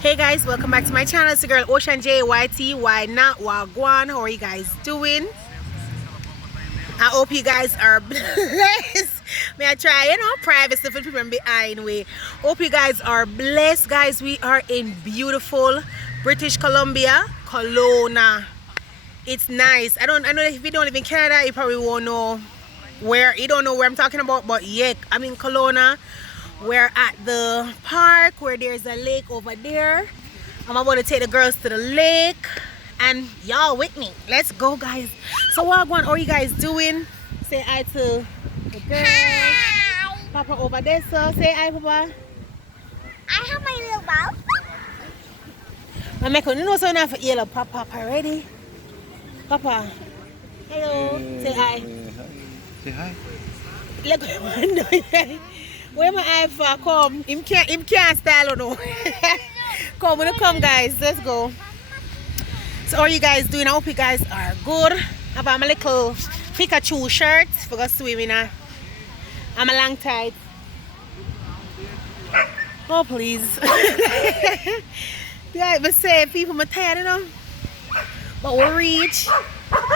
Hey guys, welcome back to my channel. It's the girl Ocean J YT. Why not Wagwan? How are you guys doing? I hope you guys are blessed. May I try, private stuff for people behind me. Hope you guys are blessed, guys. We are in beautiful British Columbia, Kelowna. It's nice. I know that if you don't live in Canada, you probably won't know where. You don't know where I'm talking about, but yeah, I'm in Kelowna. We're at the park where there's a lake over there. I'm about to take the girls to the lake and y'all with me. Let's go, guys. So what are you guys doing? Say hi to the girls. Hi. Papa over there, so say hi, Papa. I have my little mouth. I'm making you know so enough for yellow Papa already. Papa. Hello. Say hi. Say hi. Look where my eye for come. Him can't style or no. Come guys, let's go. So how are you guys doing? I hope you guys are good. I have my little Pikachu shirt for go swimming. I'm a long tight. Oh please. Yeah, but say people are tired, you know. But we reach.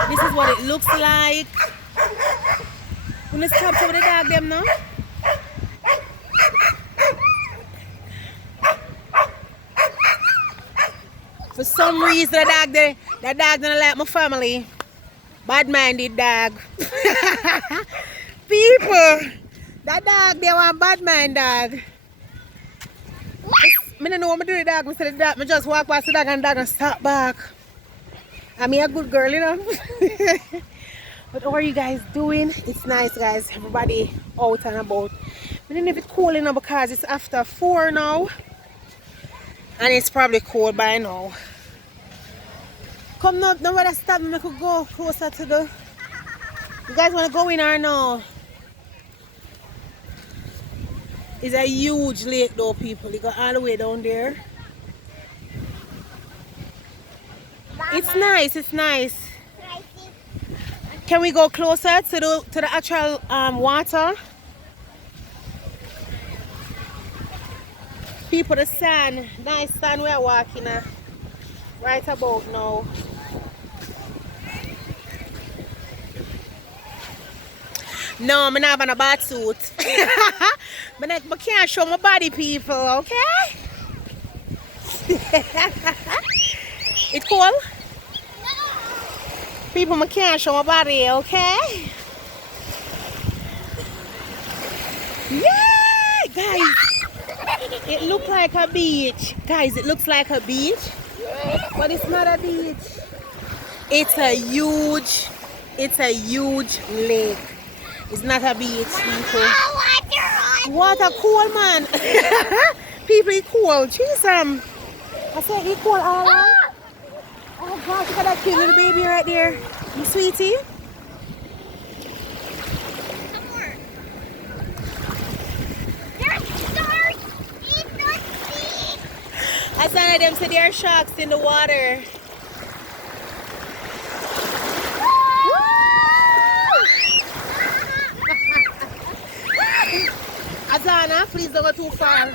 This is what it looks like. Let's capture the dog them now. For some reason, the dog don't like my family. Bad-minded dog. People, that dog, they want bad-mind dog. I don't know what I do with the dog. I said the dog, I just walk past the dog and the dog and stop back. I'm a good girl, you know. But how are you guys doing? It's nice, guys. Everybody out and about. I don't know if it's cold enough because it's after 4 now. And it's probably cold by now. Come up, nobody stop me. I could go closer to the. You guys want to go in or no? It's a huge lake though, people. You go all the way down there. It's nice, it's nice. Can we go closer to the actual water? People, the sand, nice sand we are walking right about now. No, I'm not having a bath suit. I can't show my body, people, okay? It's cool? People, I can't show my body, okay? Yeah, guys. It looks like a beach. Guys, it looks like a beach. But it's not a beach. It's a huge lake. It's not a beach, people. Water cool, man. People, it's cool. Jeez, I said it's cool all right. Oh God, look at that cute little baby right there. You sweetie. I saw them say there are sharks in the water. Azana, please don't go too far.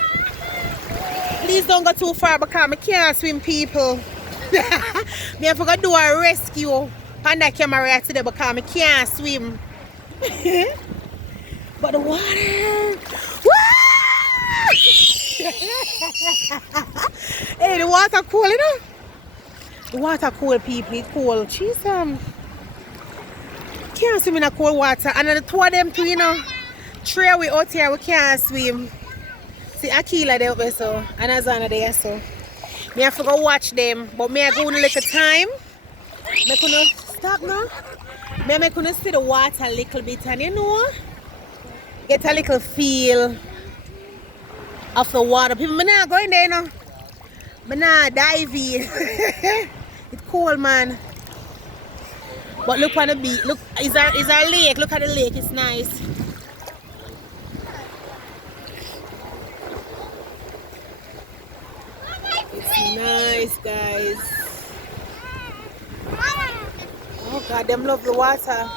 Please don't go too far because I can't swim, people. Me have to do a rescue on that camera today because I can't swim. But the water. Hey, the water cool, you know? The water cool, people. It's cool. Jeez, can't swim in a cold water. And the two of them too, you know. 3 away out here, we can't swim. See, Akila there, up so. And Azana there, so. Me have to go watch them. But me I go in a little time. Me couldn't stop now. Me couldn't see the water a little bit. And you know, get a little feel of the water. People, me not going there, you know. Me not dive in. It's cold, man. But look on the beach. Look, is our lake. Look at the lake. It's nice. It's nice, guys. Oh God, them love the water.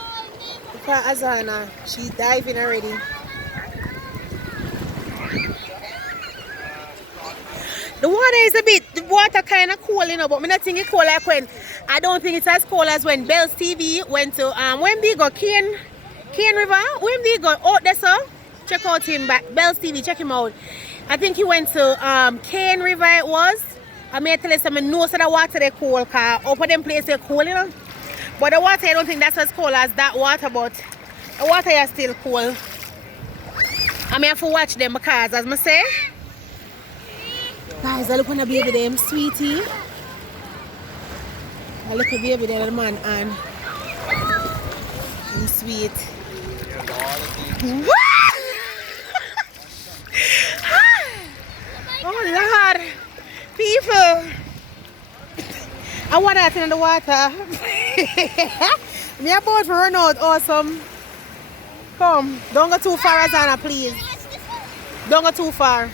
Look at Azana. She's diving already. The water is the water kind of cold, you know, but I don't think it's cold like when, I don't think it's as cold as when Bell's TV went to, when they go Cane River, when they go out there, so check out him, Bell's TV, check him out. I think he went to Cane River it was. I may tell you something, know so the water they cold, because up of them places they cold, you know. But the water, I don't think that's as cold as that water, but the water is still cold. I may have to watch them because, as I say, guys, I look on the baby them, sweetie. I look at the baby there, the man, and I'm sweet. Oh, Lord. People. I want that in the water. Me about to run out, awesome. Come, don't go too far, Azana, please. Don't go too far.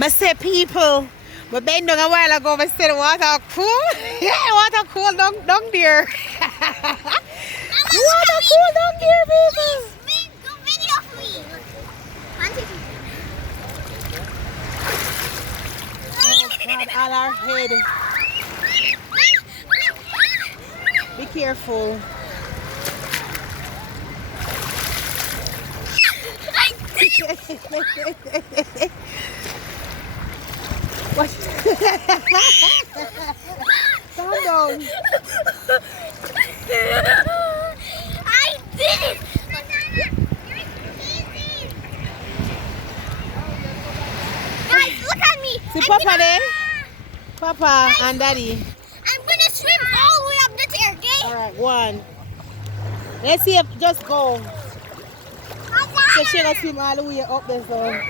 I say people, but bend down a while ago, I said the water cool. Yeah, water cool down there. The water cool down there, people. Video for me. Oh God, all our head. Be careful. What? Calm down. I did it. Guys, look at me. See Papa there? Papa and Daddy. I'm gonna swim all the way up the stair, okay? Alright, one. Let's see if just go. So she gonna swim all the way up there, so.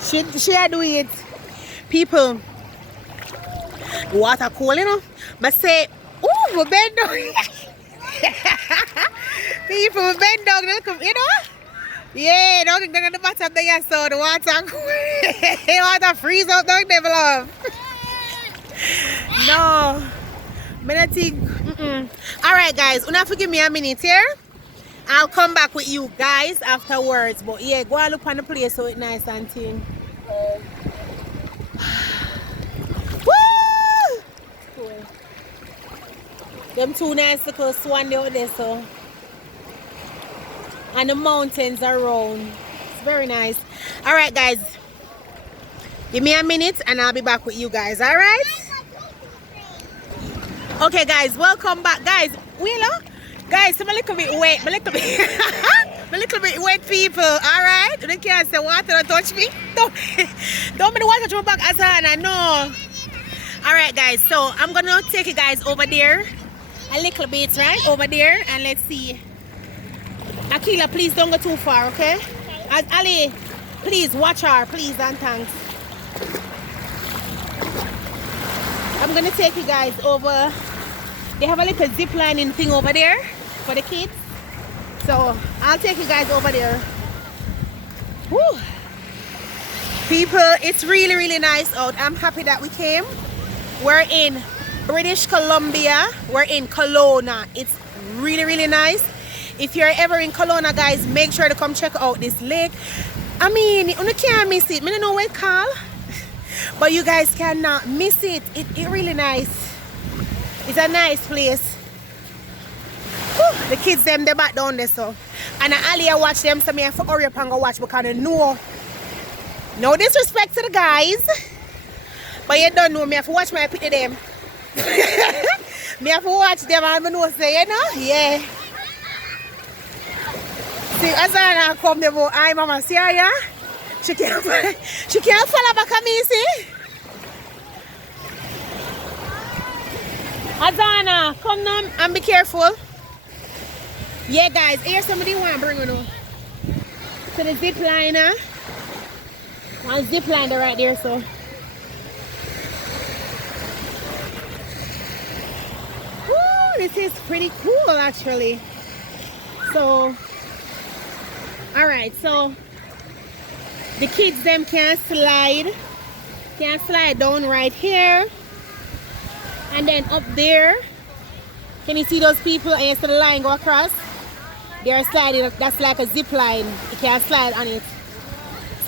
She do it. People, the water cold, you know. But say, ooh, we bend down. People, we bend down, you know. Yeah, don't get down the bottom there, so the water cool. The water freeze up down there, love. No, I don't think. Alright, guys, you not forgive me a minute here. I'll come back with you guys afterwards. But yeah, go and look on the place so it's nice and thing. Woo! Cool. Them two nice little swan out there, so. And the mountains around. It's very nice. Alright, guys. Give me a minute and I'll be back with you guys, alright? Okay, guys, welcome back. Guys, guys, I'm a little bit wet. I'm a little bit wet, people. All right, you can't say water don't touch me. Don't be the water touch my back, Azana. No. All right, guys. So I'm gonna take you guys over there, a little bit, right over there, and let's see. Akila, please don't go too far, okay? Ali, please watch her, please, and thanks. I'm gonna take you guys over. They have a little zip lining thing over there for the kids. So I'll take you guys over there. Woo. People, it's really, really nice out. I'm happy that we came. We're in British Columbia. We're in Kelowna. It's really, really nice. If you're ever in Kelowna, guys, make sure to come check out this lake. I mean, you can't miss it. I don't know what it's called, but you guys cannot miss it. It's really nice. It's a nice place. Whew, the kids them they back down there, so. And I watch them, so I have to hurry up and go watch because I know. No disrespect to the guys, but you don't know me. I have to watch my pity them. Me have to watch them and I know say, you know? Yeah. See, as I come there, I mama see her, yeah? She can't follow back at me, see? Azana, come now and be careful. Yeah, guys, here's somebody who want to bring you. So the zip liner. One zip liner right there, so. Woo, this is pretty cool actually. So, alright, so the kids them can slide down right here. And then up there, can you see those people? And you see the line go across? They're sliding, that's like a zip line. You can slide on it.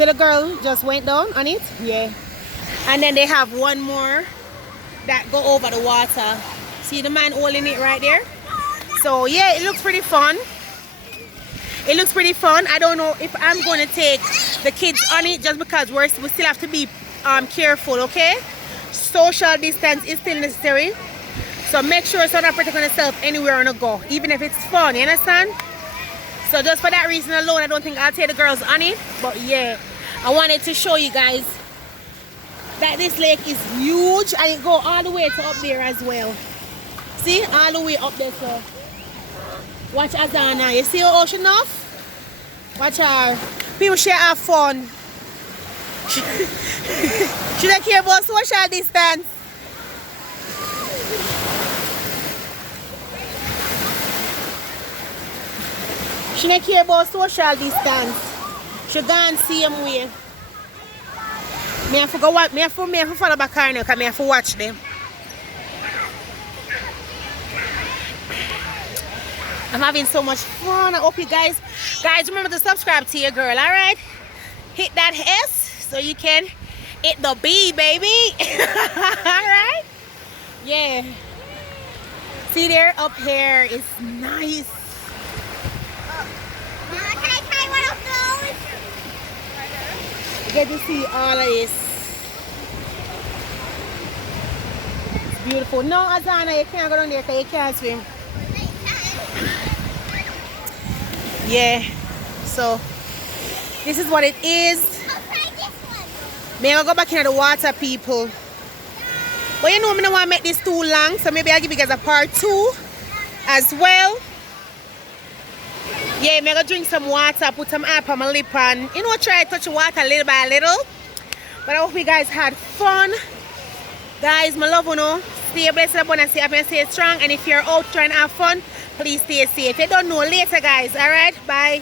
So the girl just went down on it. Yeah. And then they have one more that go over the water. See the man holding it right there? So yeah, it looks pretty fun. It looks pretty fun. I don't know if I'm going to take the kids on it just because we still have to be careful, okay? Social distance is still necessary. So make sure you're not protecting yourself anywhere on the go, even if it's fun, you understand? So just for that reason alone, I don't think I'll take the girls on it. But yeah, I wanted to show you guys that this lake is huge and it goes all the way to up there as well. See, all the way up there, so watch Azana. You see her ocean enough? Watch her. People should have fun. She don't care about social distance. She don't care about social distance. She gone same way. Me have to go watch. Me have to follow back her now because me have to watch them. I'm having so much fun. I hope you guys remember to subscribe to your girl, alright? Hit that S so you can hit the B, baby. Alright? Yeah. See there up here is nice. Can I try one of those? You get to see all of this. It's beautiful. No, Azana, you can't go down there because you can't swim. Yeah, so this is what it is. May I go back into the water, people? But you know, I don't want to make this too long, so maybe I'll give you guys a part 2 as well. Yeah, I'm gonna drink some water, put some app on my lip, and you know, try to touch the water little by little. But I hope you guys had fun. Guys, my love, you know, stay blessed, abundant, stay happy, and stay strong. And if you're out trying to have fun, please stay safe. You don't know later, guys. All right, bye.